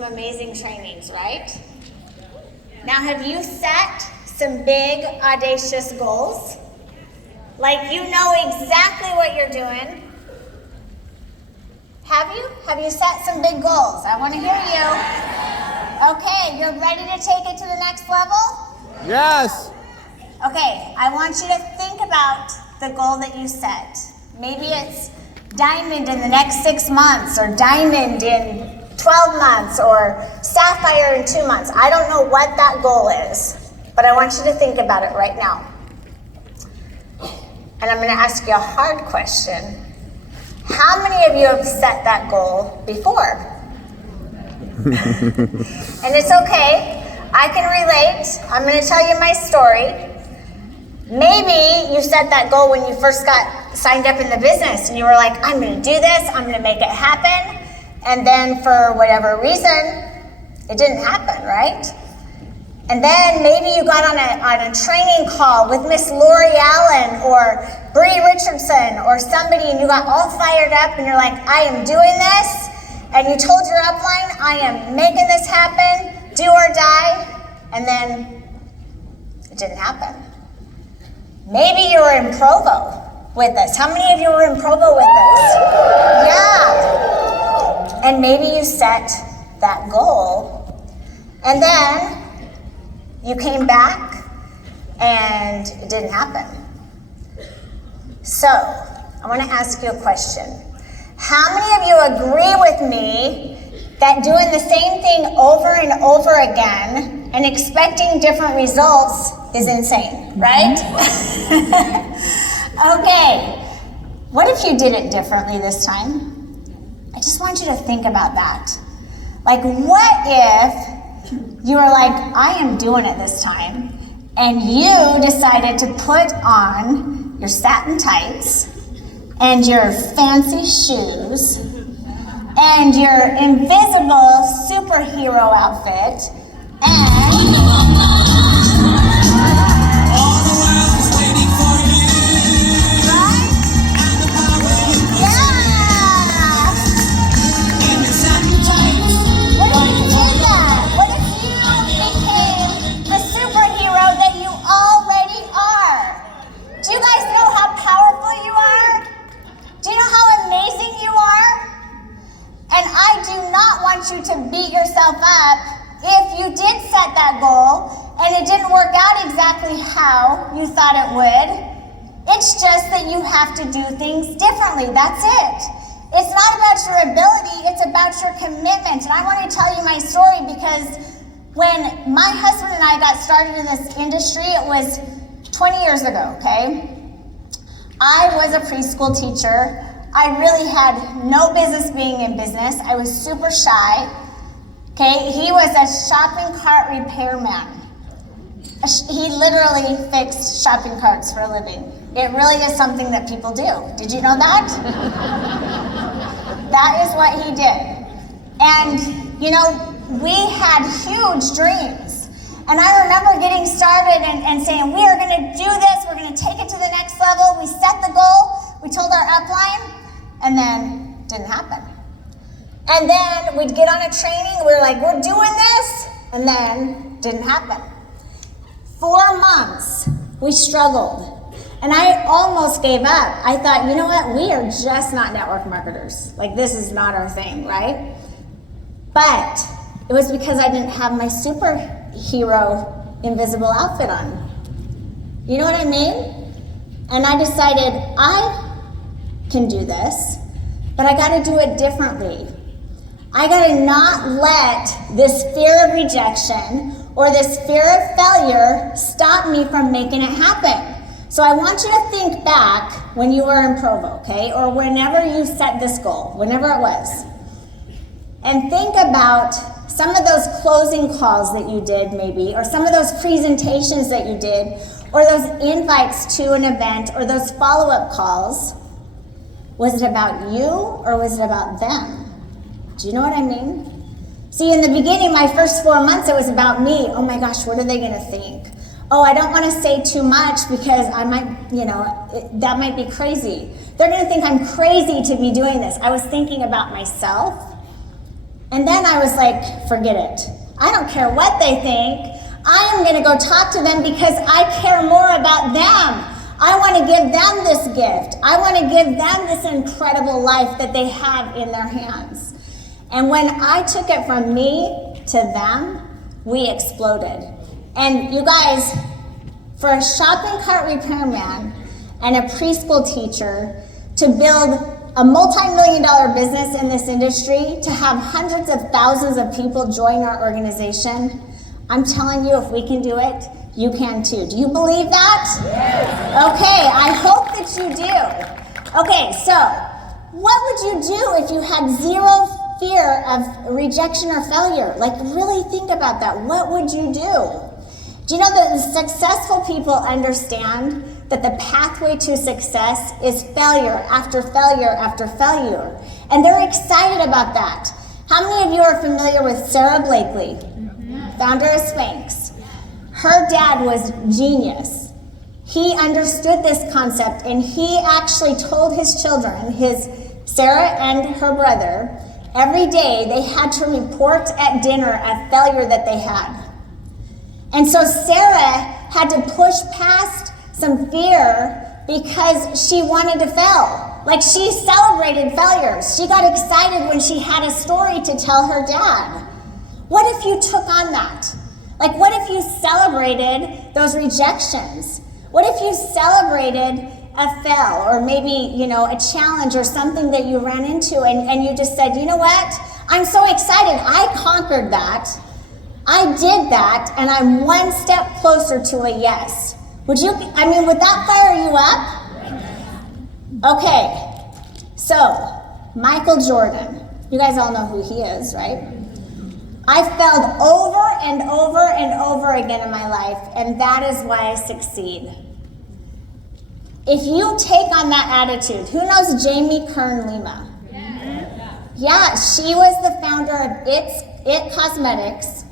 some amazing trainings, right? Now, have you set some big, audacious goals? Like you know exactly what you're doing? Have you? Have you set some big goals? I want to hear you. Okay, you're ready to take it to the next level? Yes. Okay, I want you to think about the goal that you set. Maybe it's diamond in the next 6 months, or diamond in 12 months, or sapphire in 2 months. I don't know what that goal is, but I want you to think about it right now. And I'm going to ask you a hard question. How many of you have set that goal before? And it's okay. I can relate. I'm going to tell you my story. Maybe you set that goal when you first got signed up in the business and you were like, I'm going to do this, I'm going to make it happen. And then for whatever reason, it didn't happen, right? And then maybe you got on a training call with Miss Lori Allen or Bree Richardson or somebody, and you got all fired up and you're like, I am doing this. And you told your upline, I am making this happen, do or die. And then it didn't happen. Maybe you were in Provo with us. How many of you were in Provo with us? Yeah. And maybe you set that goal, and then you came back and it didn't happen. So, I want to ask you a question. How many of you agree with me that doing the same thing over and over again and expecting different results is insane, right? Okay, what if you did it differently this time? I just want you to think about that. Like, what if you were like, I am doing it this time, and you decided to put on your satin tights and your fancy shoes and your invisible superhero outfit and you to beat yourself up if you did set that goal and it didn't work out exactly how you thought it would. It's just that you have to do things differently. That's it. It's not about your ability, it's about your commitment. And I want to tell you my story because when my husband and I got started in this industry, it was 20 years ago, okay? I was a preschool teacher. I really had no business being in business. I was super shy. Okay, he was a shopping cart repairman. He literally fixed shopping carts for a living. It really is something that people do. Did you know that? That is what he did. And, you know, we had huge dreams. And I remember getting started and saying, we are going to do this. We're going to take it to the next level. We set the goal. We told our upline. And then didn't happen. And then we'd get on a training, we were like, we're doing this, and then didn't happen. 4 months, we struggled. And I almost gave up. I thought, you know what, we are just not network marketers. Like, this is not our thing, right? But it was because I didn't have my superhero invisible outfit on. You know what I mean? And I decided, I can do this, but I got to do it differently. I got to not let this fear of rejection or this fear of failure stop me from making it happen. So I want you to think back when you were in Provo, okay, or whenever you set this goal, whenever it was, and think about some of those closing calls that you did maybe, or some of those presentations that you did, or those invites to an event, or those follow-up calls. Was it about you or was it about them? Do you know what I mean? See, in the beginning, my first 4 months, it was about me. Oh my gosh, what are they gonna think? Oh, I don't wanna say too much because I might, that might be crazy. They're gonna think I'm crazy to be doing this. I was thinking about myself. And then I was like, forget it. I don't care what they think. I am gonna go talk to them because I care more about them. I wanna give them this gift. I wanna give them this incredible life that they have in their hands. And when I took it from me to them, we exploded. And you guys, for a shopping cart repairman and a preschool teacher to build a multi-million-dollar business in this industry, to have hundreds of thousands of people join our organization, I'm telling you, if we can do it, you can too. Do you believe that? Yes. Okay, I hope that you do. Okay, so what would you do if you had zero fear of rejection or failure? Like, really think about that. What would you do? Do you know that the successful people understand that the pathway to success is failure after failure after failure? And they're excited about that. How many of you are familiar with Sarah Blakely, founder of Spanx? Her dad was genius. He understood this concept, and he actually told his children, Sarah and her brother, every day they had to report at dinner a failure that they had. And so Sarah had to push past some fear because she wanted to fail. Like, she celebrated failures. She got excited when she had a story to tell her dad. What if you took on that? Like, what if you celebrated those rejections? What if you celebrated a fail, or maybe, a challenge or something that you ran into, and you just said, you know what? I'm so excited. I conquered that. I did that, and I'm one step closer to a yes. Would that fire you up? Okay, so Michael Jordan. You guys all know who he is, right? I failed over and over and over again in my life, and that is why I succeed. If you take on that attitude, who knows Jamie Kern Lima? Yeah, she was the founder of It Cosmetics,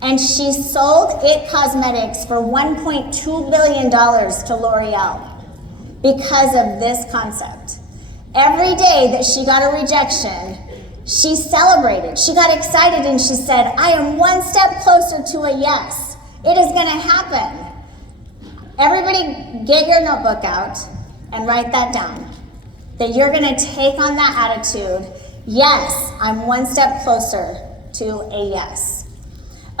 and she sold It Cosmetics for $1.2 billion to L'Oreal because of this concept. Every day that she got a rejection, she celebrated. She got excited and she said, I am one step closer to a yes. It is going to happen. Everybody get your notebook out and write that down. That you're going to take on that attitude. Yes, I'm one step closer to a yes.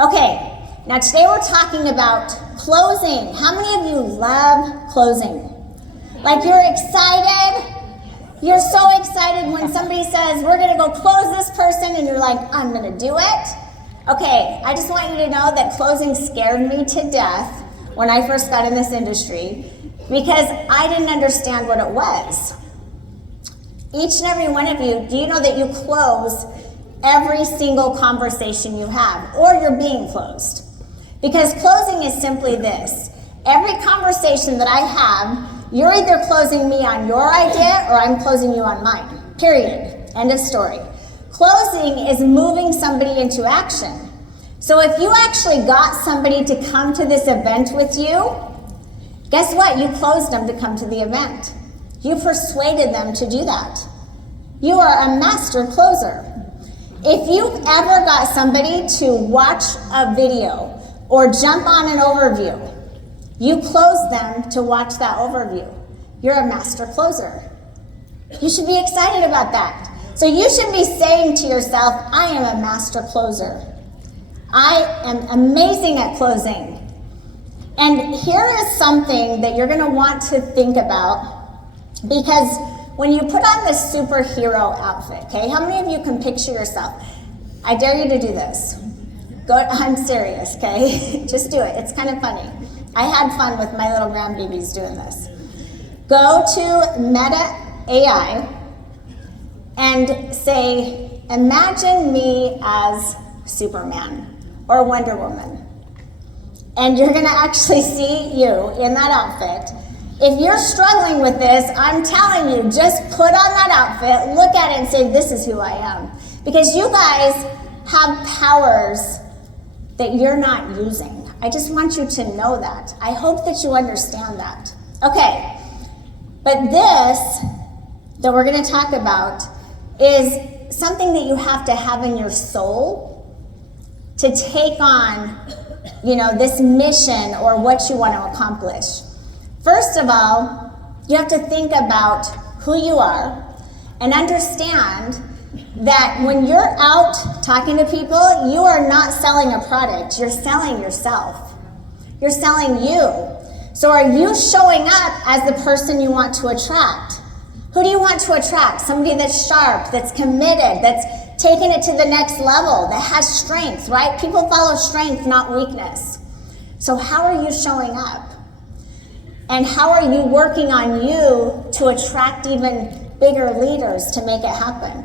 Okay, now today we're talking about closing. How many of you love closing? Like, you're excited? You're so excited when somebody says, we're gonna go close this person, and you're like, I'm gonna do it? Okay, I just want you to know that closing scared me to death when I first got in this industry, because I didn't understand what it was. Each and every one of you, do you know that you close every single conversation you have, or you're being closed? Because closing is simply this. Every conversation that I have, you're either closing me on your idea or I'm closing you on mine. Period. End of story. Closing is moving somebody into action. So if you actually got somebody to come to this event with you, guess what? You closed them to come to the event. You persuaded them to do that. You are a master closer. If you've ever got somebody to watch a video or jump on an overview, you close them to watch that overview. You're a master closer. You should be excited about that. So you should be saying to yourself, I am a master closer. I am amazing at closing. And here is something that you're gonna want to think about, because when you put on this superhero outfit, okay, how many of you can picture yourself? I dare you to do this. I'm serious, okay? Just do it, it's kind of funny. I had fun with my little grandbabies doing this. Go to Meta AI and say, imagine me as Superman or Wonder Woman. And you're gonna actually see you in that outfit. If you're struggling with this, I'm telling you, just put on that outfit, look at it and say, this is who I am. Because you guys have powers that you're not using. I just want you to know that. I hope that you understand that. Okay, but this that we're gonna talk about is something that you have to have in your soul to take on, this mission or what you want to accomplish. First of all, you have to think about who you are and understand that when you're out talking to people, you are not selling a product, you're selling yourself. You're selling you. So are you showing up as the person you want to attract? Who do you want to attract? Somebody that's sharp, that's committed, that's taking it to the next level, that has strength, right? People follow strength, not weakness. So how are you showing up? And how are you working on you to attract even bigger leaders to make it happen?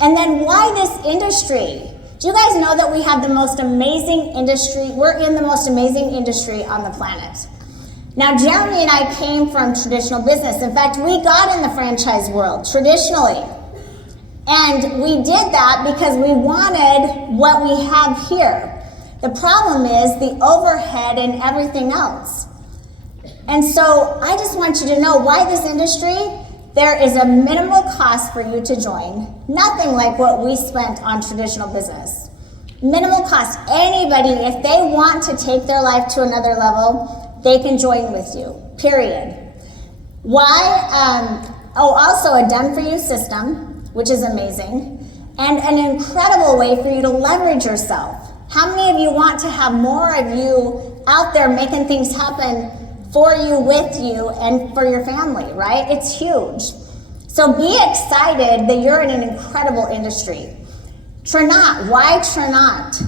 And then why this industry? Do you guys know that we have the most amazing industry? We're in the most amazing industry on the planet. Now, Jeremy and I came from traditional business. In fact, we got in the franchise world traditionally. And we did that because we wanted what we have here. The problem is the overhead and everything else. And so I just want you to know why this industry. There is a minimal cost for you to join. Nothing like what we spent on traditional business. Minimal cost. Anybody, if they want to take their life to another level, they can join with you, period. Why? Also a done-for-you system, which is amazing, and an incredible way for you to leverage yourself. How many of you want to have more of you out there making things happen for you, with you, and for your family, right? It's huge. So be excited that you're in an incredible industry. Trinot, why Trinot?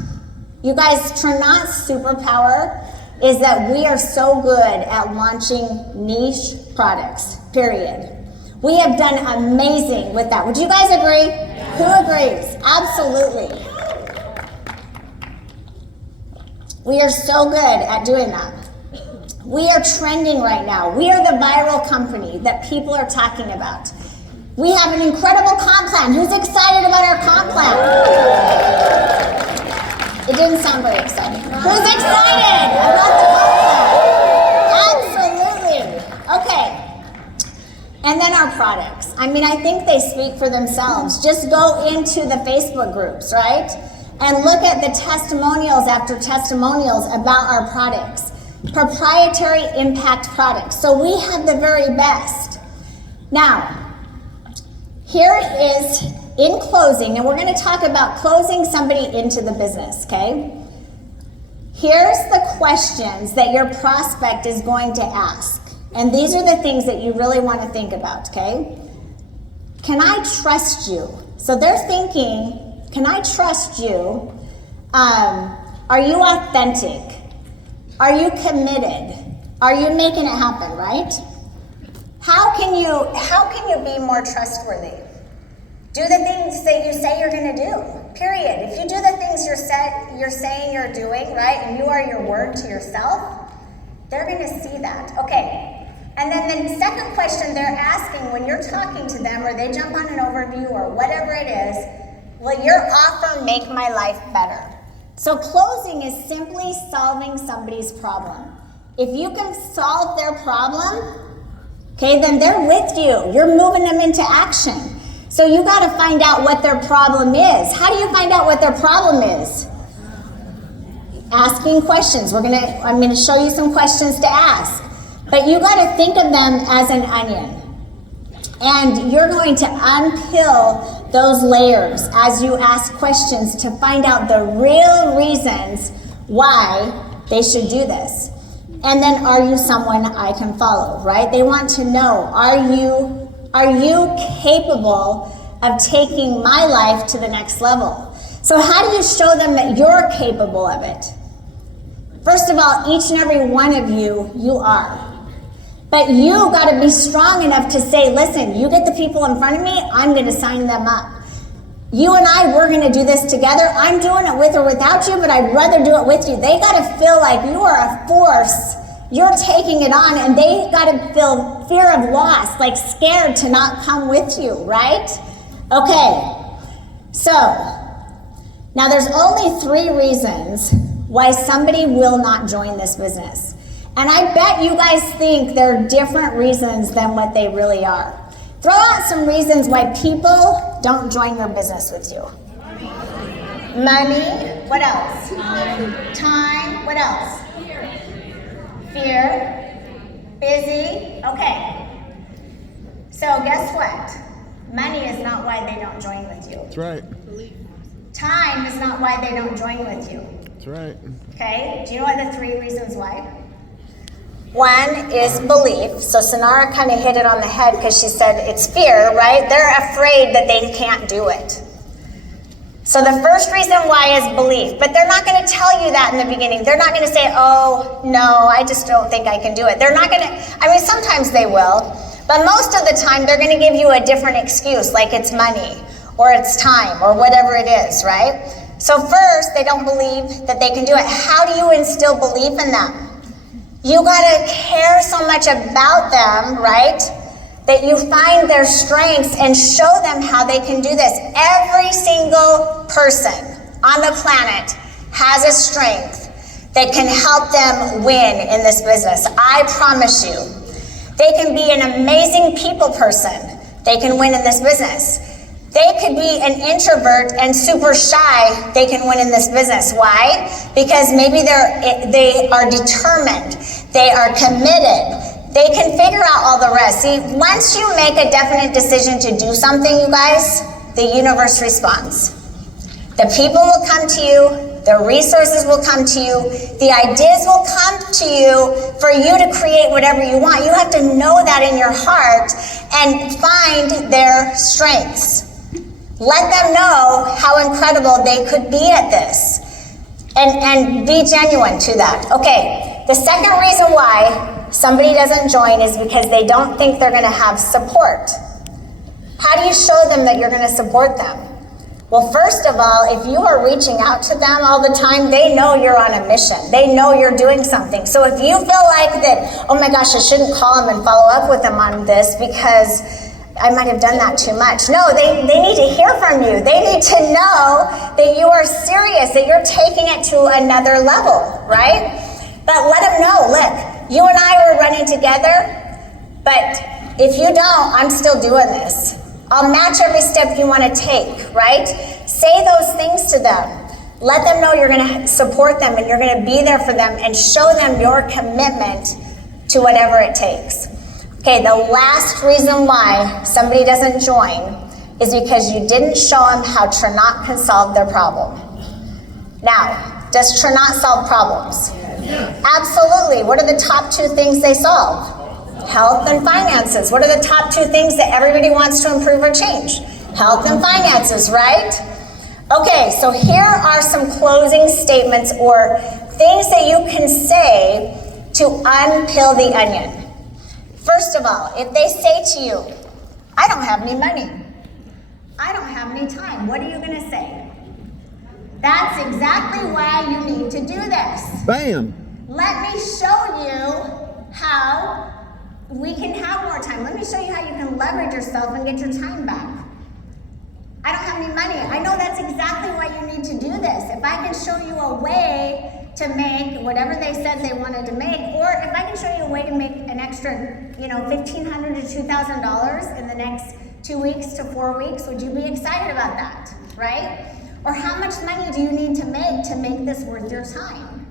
You guys, Trinot's superpower is that we are so good at launching niche products, period. We have done amazing with that. Would you guys agree? Yeah. Who agrees? Absolutely. We are so good at doing that. We are trending right now. We are the viral company that people are talking about. We have an incredible comp plan. Who's excited about our comp plan? It didn't sound very exciting. Who's excited about the comp plan? Absolutely. Okay. And then our products. I think they speak for themselves. Just go into the Facebook groups, right? And look at the testimonials after testimonials about our products. Proprietary impact products. So we have the very best. Now, here is in closing, and we're going to talk about closing somebody into the business, okay? Here's the questions that your prospect is going to ask. And these are the things that you really want to think about, okay? Can I trust you? So they're thinking, can I trust you? Are you authentic? Are you committed? Are you making it happen, right? How can you be more trustworthy? Do the things that you say you're going to do, period. If you do the things you're saying you're doing, right, and you are your word to yourself, they're going to see that. Okay, and then the second question they're asking when you're talking to them or they jump on an overview or whatever it is, will your offer make my life better? So closing is simply solving somebody's problem. If you can solve their problem, okay, then they're with you. You're moving them into action. So you got to find out what their problem is. How do you find out what their problem is? Asking questions. I'm going to show you some questions to ask. But you got to think of them as an onion. And you're going to unpeel those layers as you ask questions to find out the real reasons why they should do this. And then, are you someone I can follow, right? They want to know, are you capable of taking my life to the next level? So how do you show them that you're capable of it? First of all, each and every one of you are. But you got to be strong enough to say, listen, you get the people in front of me, I'm going to sign them up. You and I, we're going to do this together. I'm doing it with or without you, but I'd rather do it with you. They got to feel like you are a force. You're taking it on, and they got to feel fear of loss, like scared to not come with you, right? Okay, so now there's only 3 reasons why somebody will not join this business. And I bet you guys think they're different reasons than what they really are. Throw out some reasons why people don't join your business with you. Money. What else? Time. What else? Fear. Busy. Okay. So guess what? Money is not why they don't join with you. That's right. Time is not why they don't join with you. That's right. Okay? Do you know what the 3 reasons why? One is belief. So Sonara kind of hit it on the head because she said it's fear, right? They're afraid that they can't do it. So the first reason why is belief, but they're not going to tell you that in the beginning. They're not going to say, oh, no, I just don't think I can do it. They're not going to, I mean, sometimes they will, but most of the time they're going to give you a different excuse, like it's money or it's time or whatever it is, right? So first, they don't believe that they can do it. How do you instill belief in them? You got to care so much about them, right? That you find their strengths and show them how they can do this. Every single person on the planet has a strength that can help them win in this business. I promise you. They can be an amazing people person. They can win in this business. They could be an introvert and super shy. They can win in this business. Why? Because maybe they are determined. They are committed. They can figure out all the rest. See, once you make a definite decision to do something, you guys, the universe responds. The people will come to you. The resources will come to you. The ideas will come to you for you to create whatever you want. You have to know that in your heart and find their strengths. Let them know how incredible they could be at this. And be genuine to that. Okay, the second reason why somebody doesn't join is because they don't think they're going to have support. How do you show them that you're going to support them? Well, first of all, if you are reaching out to them all the time, they know you're on a mission. They know you're doing something. So if you feel like that, oh my gosh, I shouldn't call them and follow up with them on this because I might have done that too much. No, they need to hear from you. They need to know that you are serious, that you're taking it to another level, right? But let them know, look, you and I were running together, but if you don't, I'm still doing this. I'll match every step you want to take, right? Say those things to them. Let them know you're going to support them and you're going to be there for them and show them your commitment to whatever it takes. Okay, the last reason why somebody doesn't join is because you didn't show them how Trinot can solve their problem. Now, does Trinot solve problems? Absolutely. What are the top 2 things they solve? Health and finances. What are the top 2 things that everybody wants to improve or change? Health and finances, right? Okay, so here are some closing statements or things that you can say to unpeel the onion. First of all, if they say to you, I don't have any money, I don't have any time, what are you going to say? That's exactly why you need to do this. Bam! Let me show you how we can have more time. Let me show you how you can leverage yourself and get your time back. I don't have any money. I know that's exactly why you need to do this. If I can show you a way to make whatever they said they wanted to make, or if I can show you a way to make an extra, $1,500 to $2,000 in the next 2 weeks to 4 weeks, would you be excited about that, right? Or how much money do you need to make this worth your time?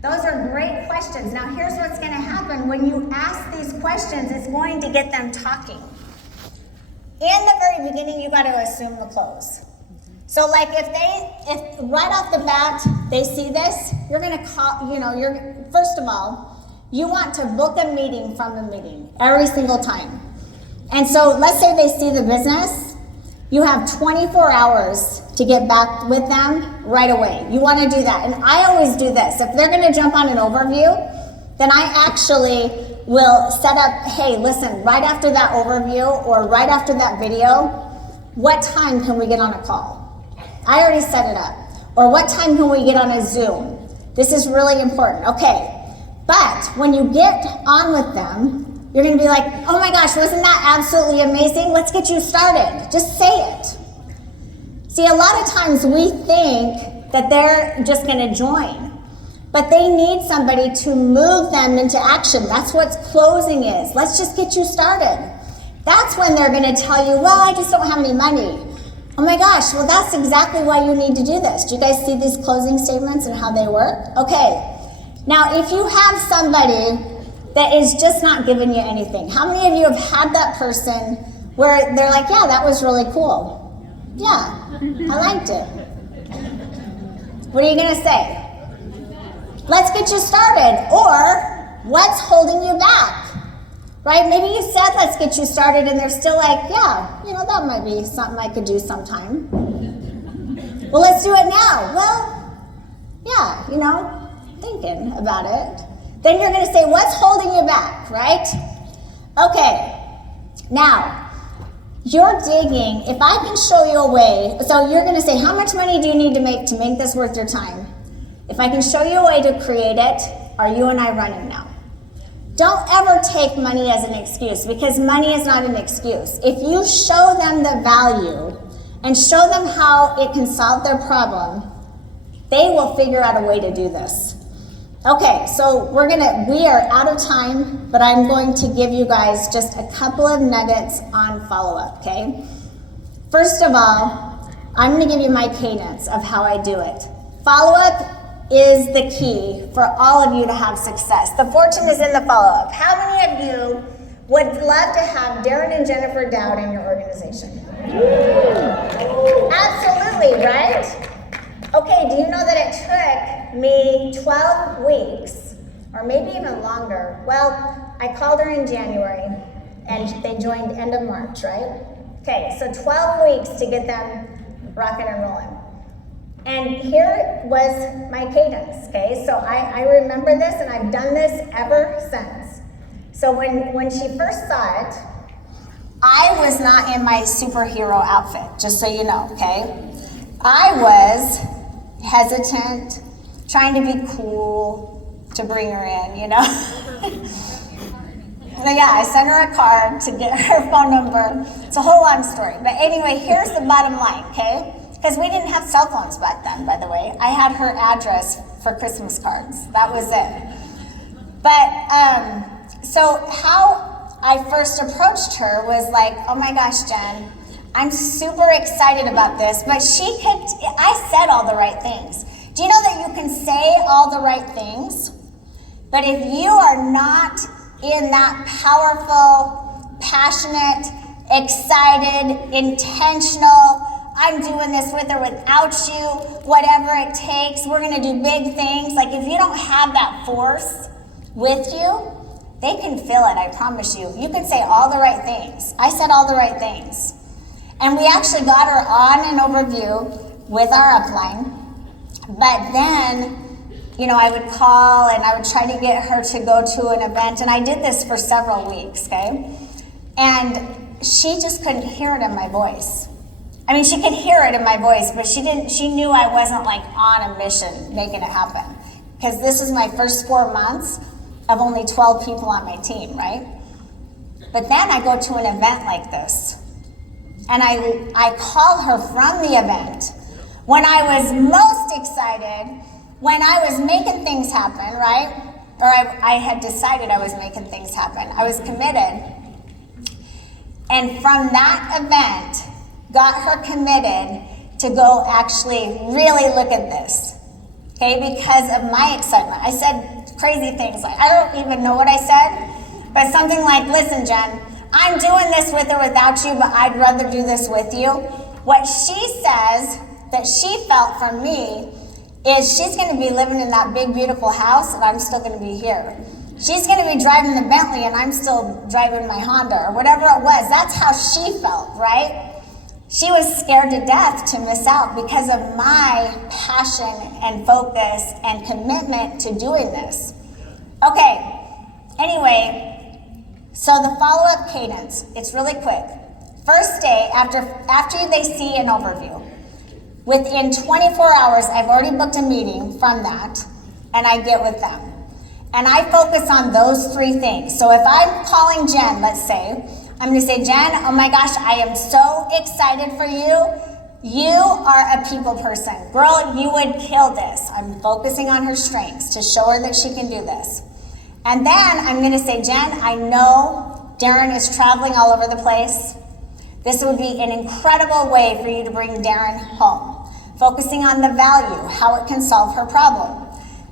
Those are great questions. Now here's what's going to happen. When you ask these questions, it's going to get them talking. In the very beginning, you got to assume the close. So like if right off the bat, they see this, you're going to call, first of all, you want to book a meeting from the meeting every single time. And so let's say they see the business, you have 24 hours to get back with them right away. You want to do that. And I always do this. If they're going to jump on an overview, then I actually will set up, hey, listen, right after that overview or right after that video, what time can we get on a call? I already set it up. Or what time can we get on a Zoom? This is really important. Okay. But when you get on with them, you're going to be like, oh my gosh, wasn't that absolutely amazing? Let's get you started. Just say it. See, a lot of times we think that they're just going to join, but they need somebody to move them into action. That's what closing is. Let's just get you started. That's when they're going to tell you, well, I just don't have any money. Oh my gosh, well, that's exactly why you need to do this. Do you guys see these closing statements and how they work? Okay. Now, if you have somebody that is just not giving you anything, how many of you have had that person where they're like, yeah, that was really cool. Yeah, I liked it. What are you going to say? Let's get you started. Or, what's holding you back? Right? Maybe you said, let's get you started, and they're still like, yeah, that might be something I could do sometime. Well, let's do it now. Well, yeah, thinking about it. Then you're going to say, what's holding you back, right? Okay. Now, you're digging. If I can show you a way, so you're going to say, how much money do you need to make this worth your time? If I can show you a way to create it, are you and I running now? Don't ever take money as an excuse, because money is not an excuse. If you show them the value and show them how it can solve their problem, they will figure out a way to do this. Okay, so we are out of time, but I'm going to give you guys just a couple of nuggets on follow-up, okay? First of all, I'm going to give you my cadence of how I do it. Follow-up is the key for all of you to have success. The fortune is in the follow-up. How many of you would love to have Darren and Jennifer Dowd in your organization? Absolutely, right? Okay, do you know that it took me 12 weeks, or maybe even longer? Well, I called her in January, and they joined end of March, right? Okay, so 12 weeks to get them rocking and rolling. And here was my cadence, okay? So I remember this, and I've done this ever since. So when she first saw it, I was not in my superhero outfit, just so you know, okay? I was hesitant, trying to be cool to bring her in, So yeah, I sent her a card to get her phone number. It's a whole long story. But anyway, here's the bottom line, okay? Because we didn't have cell phones back then, by the way. I had her address for Christmas cards. That was it. But, so how I first approached her was like, oh my gosh, Jen, I'm super excited about this, but I said all the right things. Do you know that you can say all the right things, but if you are not in that powerful, passionate, excited, intentional, I'm doing this with or without you, whatever it takes, we're gonna do big things. Like if you don't have that force with you, they can feel it, I promise you. You can say all the right things. I said all the right things. And we actually got her on an overview with our upline. But then, I would call and I would try to get her to go to an event. And I did this for several weeks, okay? And she just couldn't hear it in my voice. I mean, she could hear it in my voice, but she knew I wasn't like on a mission making it happen. Because this was my first 4 months of only 12 people on my team, right? But then I go to an event like this. And I call her from the event when I was most excited, when I was making things happen, right? Or I had decided I was making things happen. I was committed. And from that event, got her committed to go actually really look at this, okay? Because of my excitement. I said crazy things like, I don't even know what I said, but something like, listen, Jen, I'm doing this with or without you, but I'd rather do this with you. What she says that she felt from me is she's going to be living in that big, beautiful house, and I'm still going to be here. She's going to be driving the Bentley, and I'm still driving my Honda, or whatever it was. That's how she felt, right? She was scared to death to miss out because of my passion and focus and commitment to doing this. Okay, anyway, so the follow-up cadence, it's really quick. First day, after they see an overview, within 24 hours, I've already booked a meeting from that, and I get with them. And I focus on those 3 things. So if I'm calling Jen, let's say, I'm gonna say, Jen, oh my gosh, I am so excited for you. You are a people person. Girl, you would kill this. I'm focusing on her strengths to show her that she can do this. And then I'm gonna say, Jen, I know Darren is traveling all over the place. This would be an incredible way for you to bring Darren home, focusing on the value, how it can solve her problem.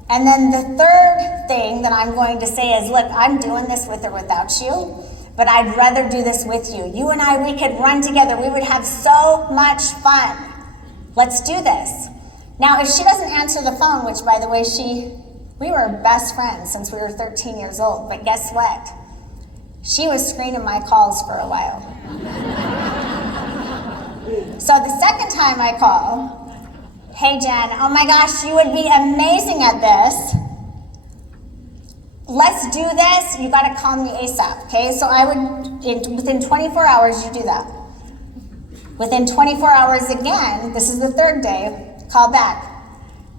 And then the third thing that I'm going to say is, look, I'm doing this with or without you, but I'd rather do this with you. You and I, we could run together. We would have so much fun. Let's do this. Now, if she doesn't answer the phone, which by the way, we were best friends since we were 13 years old, but guess what? She was screening my calls for a while. So the second time I call, hey Jen, oh my gosh, you would be amazing at this. Let's do this, you gotta call me ASAP, okay? So I would, within 24 hours, you do that. Within 24 hours again, this is the third day, call back.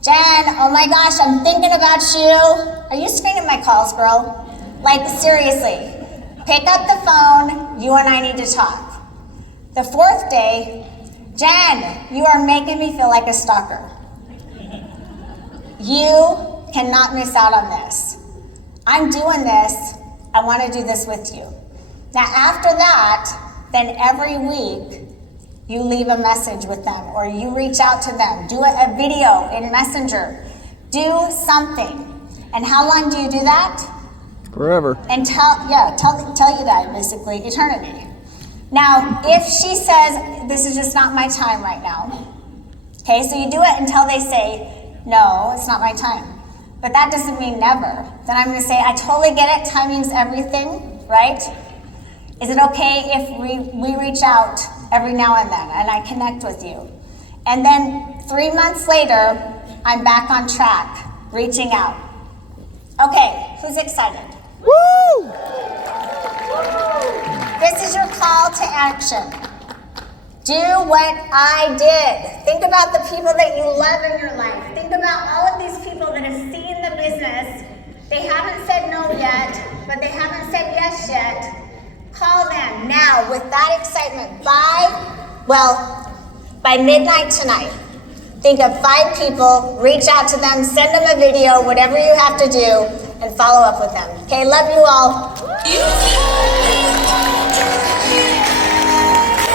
Jen, oh my gosh, I'm thinking about you. Are you screening my calls, girl? Like, seriously. Pick up the phone, you and I need to talk. The fourth day, Jen, you are making me feel like a stalker. You cannot miss out on this. I'm doing this, I want to do this with you. Now after that, then every week, you leave a message with them or you reach out to them, do a video in Messenger, do something. And how long do you do that? Forever. And tell you that, basically, eternity. Now, if she says, this is just not my time right now, okay, so you do it until they say, no, it's not my time. But that doesn't mean never. Then I'm gonna say, I totally get it, timing's everything, right? Is it okay if we reach out every now and then and I connect with you? And then 3 months later, I'm back on track, reaching out. Okay, who's excited? Woo! This is your call to action. Do what I did. Think about the people that you love in your life. Think about all of these people that have seen the business. They haven't said no yet, but they haven't said yes yet. Call them now with that excitement by midnight tonight. Think of 5 people, reach out to them, send them a video, whatever you have to do, and follow up with them. Okay, love you all.